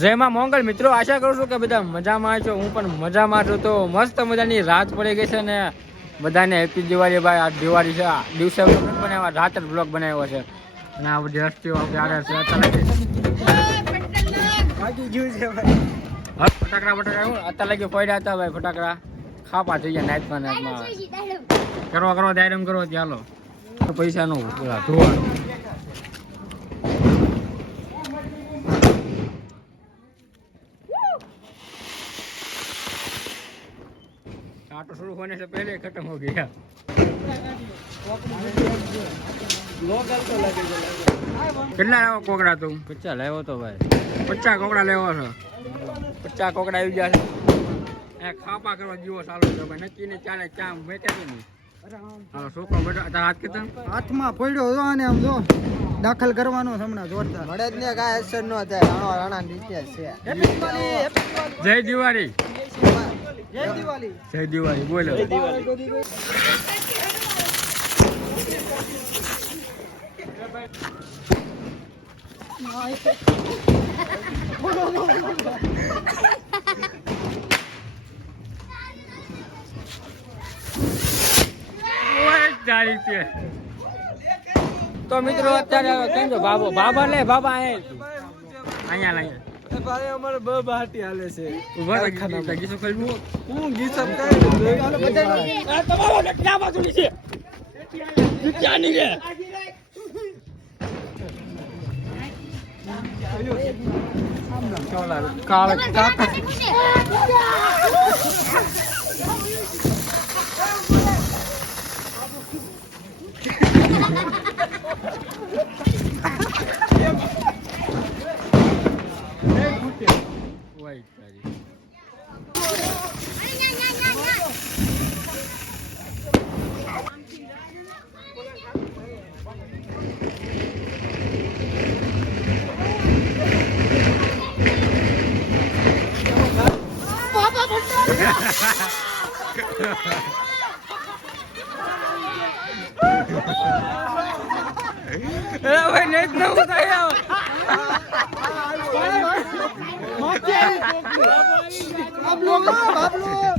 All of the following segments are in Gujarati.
જયમાં મોંગલ. મિત્રો આશા કરું છું કે બધા મજામાં છો. હું પણ મજામાં છું. તો મસ્ત મજાની રાત પડી ગઈ છે ને બધાને હેપી દિવાળી ભાઈ. આ દિવાળી છે. આ દિવસે નથી બનાવ્યા. રાત જ બ્લોગ બનાવ્યો છે. અને આ બધી હસ્તીઓ આપણે આગળ છે અત્યારે ફટાકડા ફટાકડા હું? અત્યારે લગી પડ્યા હતા ભાઈ ફટાકડા. ખાપા થઈ ગયા નાઈટમાં નાઈટમાં કરવા કરવા દાયરમ કરો. ચાલો પૈસા નો ધોવાનું खत्म हो गया કેટલા લાવો કોકડા તું પચાસ લાવ્યો તો ભાઈ પચાસ કોકડા લેવો છો પચાસ કોકડા આવી ગયા છે એ ખાપા કરવા જીવો ચાલુ છે ભાઈ નક્કી ને ચાલે ચા મેકે છે ને હાલો છોકરો બેઠો તારા હાથ કેતા હાથમાં પડ્યો હતો અને આમ જો દાખલ કરવાનો છે હમણાં જોરદાર મળે જ ને કાંઈ અસર ન થાય રાણો રાણા નીચે છે જય દિવાળી જય દિવાળી જય દિવાળી બોલો ઓય તારી તે. તો મિત્રો અત્યારે કેમ છો? બાબો બાબા લે બાબા અહીંયા અહીંયા લઈએ ભાઈ અમારે બ બાટી હાલે છે. ઊભા ગીત- ગીત ખોલવું. હું ગીત સમજાય આ તમારો ક્યાં બાજુની છે? ક્યાંની છે? કાળ કાકા ઓય તારી. એ ભાઈ નેટ નવું થાય બાબલો બાબલો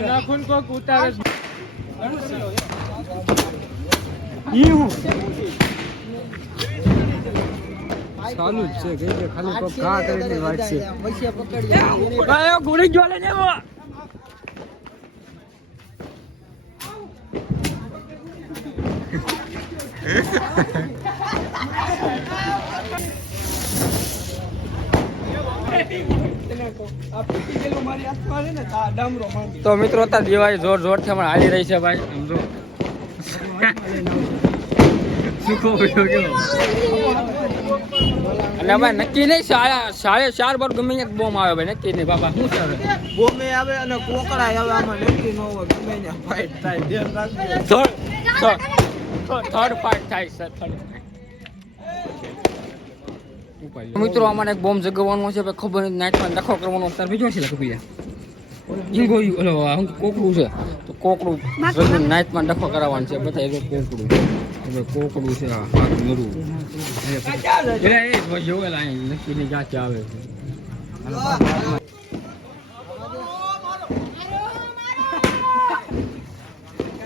નાખુન કોક ઉતારે ચાલુ છે કઈ છે ખાલી કોક ઘા કરીને વાત છે ભાઈ ગુડી ગયો લઈને આવો તો મિત્રો અત્યારે દિવાળી જોર જોરથી હમણાં હાલી રહી છે ભાઈ. સમજો એટલે ભાઈ નક્કી નહીં સાડા ચાર બાર ગમે એક બોમ આવે ભાઈ નક્કી નહીં બાપા શું છે? બોમે આવે અને કોકડા આવે આમાં નક્કી ન હોય ગમે ત્યાં ફાઇટ થાય થર્ડ થર્ડ પાર્ટ થાય સર થર્ડ મિત્રો અમારે એક બોમ્બ જગાવવાનો છે ખબર નથી નાઇટમાં ડખો કરવાનો અત્યારે બીજો છે લખી પીએ ઈંગો ઓલો કોકડું છે? તો કોકડું નાઈટમાં નાઇટમાં ડખો કરાવવાનું છે બધા એક કોકડું. હવે કોકડું છે આ હાથ મરું. એટલે એ જોવેલા અહીં નક્કી ની જાતે આવે છે.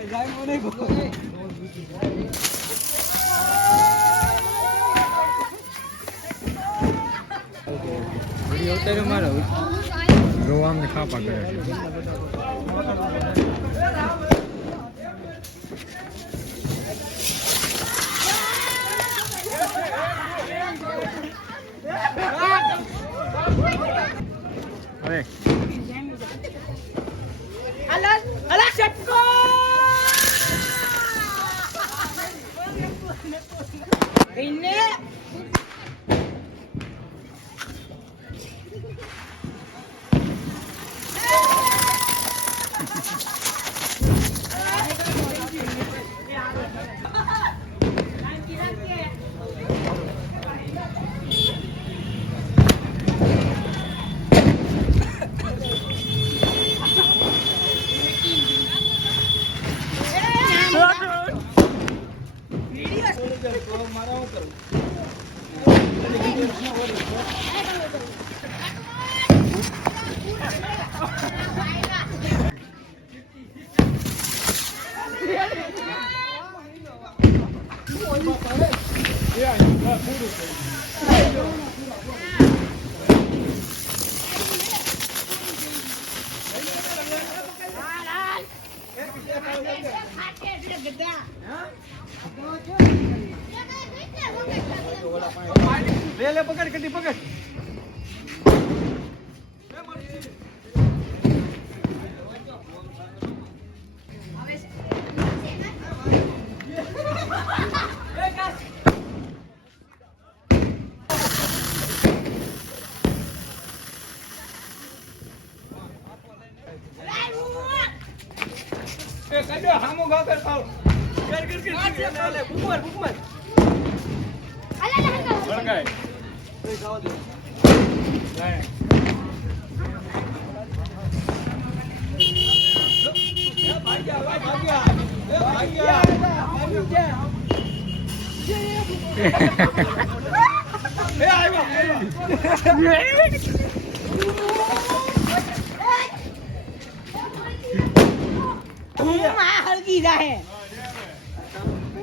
વીડિયો ઉતાર્યો મારો. જોવા અમને ખાપા કરે છે. લે લે પકડ કટી પકડ કડ્યો હામો ગાગર ખાવ કર કર લે લે બુકમાર બુકમાર એ ખાવા દે ભાગ્યા ભાગ્યા એ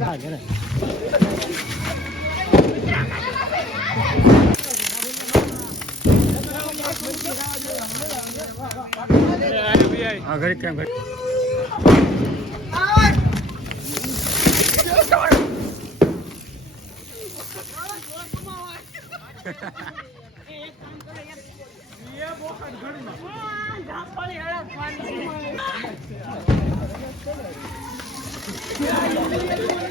એ આવ્યા આવશે આવશે ભાઈ ભાઈ ધ્યાન રાખજો મસ્તી છે હા ઘડી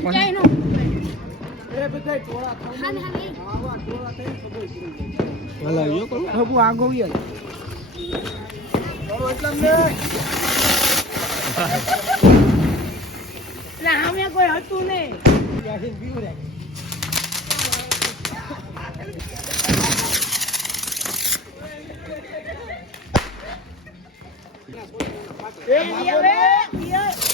કોણ? ક્યાંય નો સામે સામે હબુ આગો યાર કોઈ હતું નહીં એ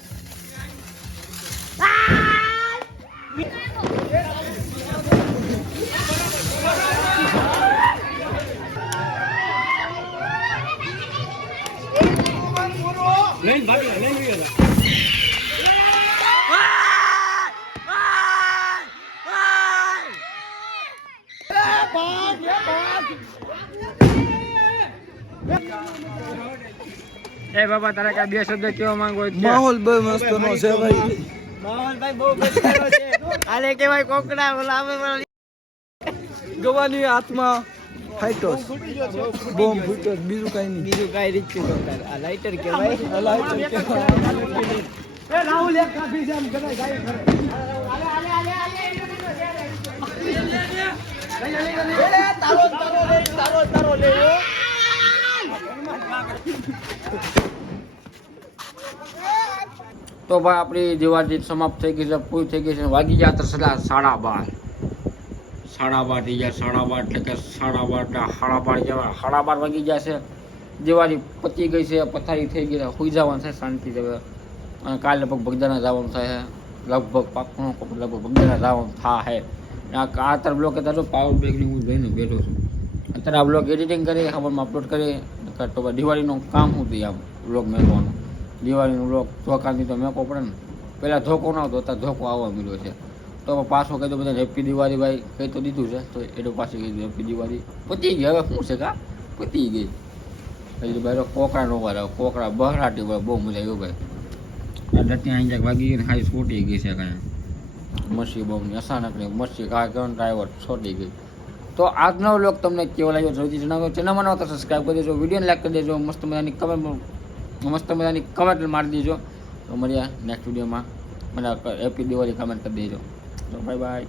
એ બાબા તારા કઈ બે શબ્દ કેવા માંગો માહોલ બહુ મસ્ત નો છે ભાઈ આલે કેવાય કોકડા બોલાવે ગવાની આત્મા ફાઈટોસ બોમ્બ ફૂટોસ બીજું કાઈ નહીં બીજું કઈ રીત આ લાઇટર કહેવાય આ લાઇટર કહેવાય એ રાહુલ એક કાફી છે આલે આલે આલે ખરે તારો તારો લે તારો તારો લે તો ભાઈ આપણી દિવાળી સમાપ્ત થઈ ગઈ છે પૂરી થઈ ગઈ છે વાગી ગયા તો સલા સાડા બાર સાડા બાર થઈ ગયા સાડા બાર એટલે કે સાડા બાર એટલે સાડા બાર જેવા સાડા બાર વાગી ગયા છે, દિવાળી પતી ગઈ છે, પથારી થઈ ગઈ છે સુઈ જવાનું છે શાંતિ હવે. અને કાલે લગભગ બગદાના જવાનું થાય છે. લગભગ પાકું લગભગ બગદાના જવાનું થાય આ આ તરફ બ્લોક તો પાવર બેગની હું જોઈને બેઠો છું. અત્યારે આ બ્લોક એડિટિંગ કરી ખબરમાં અપલોડ કરી તો દિવાળીનું કામ શું હતું આમ બ્લોક મેળવાનું દિવાળીનું બ્લોક ધોકાની તો મેકો પડે ને. પહેલાં ધોકો ન આવતો, અત્યારે ધોકો આવવા મળ્યો છે. તો પાછો કહી દો બધા હેપી દિવાળી ભાઈ. કહી તો દીધું છે. તો એટલું પાછું દઉં હેપી દિવાળી. પતી ગઈ, હવે શું છે કા? પતી ગઈ. પછી ભાઈ કોકરા નો વાર કોકરા બહરાટી બહુ મજા આવ્યો ભાઈ. આ ડટી અહીંયા વાગી ગઈ ને હાઈ છોટી ગઈ છે કાંઈ. મસી બહુની અચાનકની મસી કા કેવું ડ્રાઈવર છોટી ગઈ. તો આજનો વ્લોગ તમને કેવો લાગ્યો જલ્દી જણાવો ચેનલમાં નવો તો સબસ્ક્રાઈબ કરી દેજો વિડીયોને લાઈક કરી દેજો, મસ્ત મજાની કમેન્ટ મસ્ત મજાની કમેન્ટ મારી દેજો. તો મળ્યા નેક્સ્ટ વિડીયોમાં મને હેપી દિવાળી કમેન્ટ કરી દેજો. તો બાય બાય